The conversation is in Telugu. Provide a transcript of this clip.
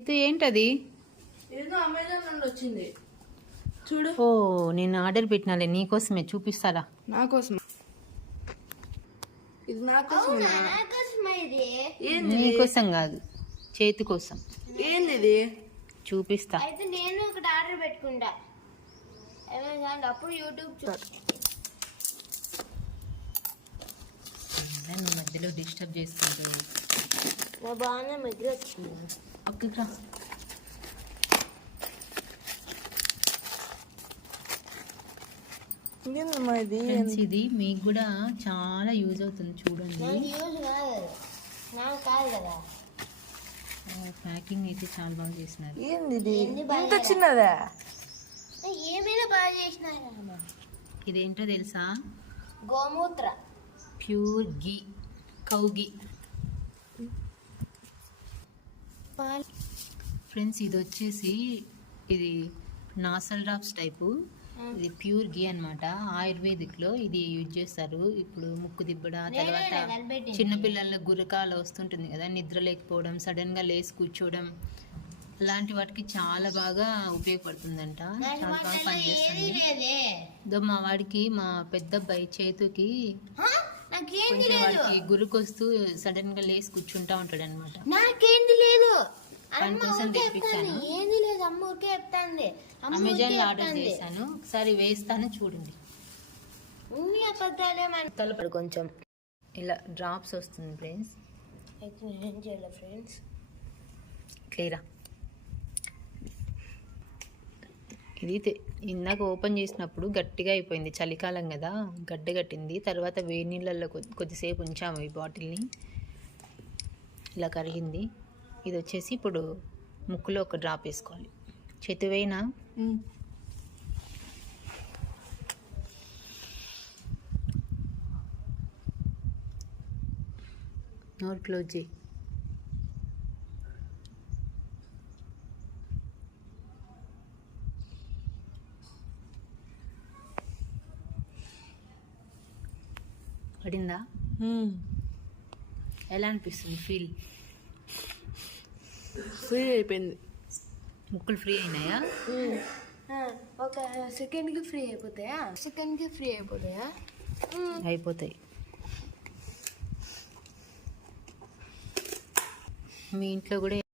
ఇది ఏంటది? ఏదో అమెజాన్ నుండి వచ్చింది. చూడు. ఓ నేను ఆర్డర్ పెట్టినాలే. నీకోసమే చూపిస్తారా? నా కోసం ఇది నా కోసం ఏంది నీకోసం కాదు చేతి కోసం. ఏంది ఇది? చూపిస్తా. అయితే నేను ఒకటి ఆర్డర్ పెట్టుకుంటా. అమెజాన్ అప్పుడు యూట్యూబ్ చూ నన్ను మధ్యలో డిస్టర్బ్ చేసుకుంటూ? నా బాగానే మిగిలి వచ్చింది ఏందమ్మా ఇది ఫ్రెండ్స్ ఇది. మీకు కూడా చాలా యూజ్ అవుతుంది చూడండి. నాకు కాదు కాదు కదా ప్యాకింగ్ అయితే చాలా బాగా చేసినారు. ఏంది ఇది ఎన్ని ఇంత చిన్నదా ఏమైనా బాగా చేసినారా ఇదేంటో తెలుసా? గోమూత్ర. ప్యూర్ గీ కౌ గీ పాలు ఫ్రెండ్స్ ఇది వచ్చేసి ఇది నాసల్ డ్రాప్స్ టైపు. ఇది ప్యూర్ గీ అన్నమాట. ఆయుర్వేదిక్లో ఇది యూజ్ చేస్తారు. ఇప్పుడు ముక్కు దిబ్బడ తర్వాత చిన్నపిల్లల గురకాలు వస్తుంటుంది కదా నిద్ర లేకపోవడం సడన్గా లేచి కూర్చోవడం. అలాంటి వాటికి చాలా బాగా ఉపయోగపడుతుందంట. చాలా బాగా పనిచేస్తుంది. మా వాడికి మా పెద్ద అబ్బాయి చేతుకి? నాకేంది లేదు. గురుకొస్తూ సడన్గా లేచి కూర్చుంటా ఉంటాడు అనమాట నాకేంది లేదు. కోసం ఊరికే తెప్పించాను. ఏంది లేదు అమ్మ ఊరికే చెప్తాంది. Amazon order. చేశాను. ఒకసారి వేస్తాను చూడండి. ఉన్ని అబద్ధాలే మన తలపడు కొంచెం ఇలా డ్రాప్స్ వస్తుంది ఫ్రెండ్స్ అయితే నేనేం చేయాలి ఫ్రెండ్స్ క్లియరా ఇది ఇందాక ఓపెన్ చేసినప్పుడు గట్టిగా అయిపోయింది. చలికాలం కదా గడ్డ కట్టింది తర్వాత వేడి నీళ్ళల్లో కొద్ది కొద్దిసేపు ఉంచాము ఈ బాటిల్ని. ఇలా కరిగింది. ఇది వచ్చేసి ఇప్పుడు ముక్కులో ఒక డ్రాప్ వేసుకోవాలి. చేతివేనా. నోరు క్లోజ్ చేయి. పడిందా. ఎలా అనిపిస్తుంది ఫీల్? ఫ్రీ అయిపోయింది. ముక్కులు ఫ్రీ అయినాయా? ఒక సెకండ్కి ఫ్రీ అయిపోతాయా? సెకండ్కి ఫ్రీ అయిపోతాయా? అయిపోతాయి. మీ ఇంట్లో కూడా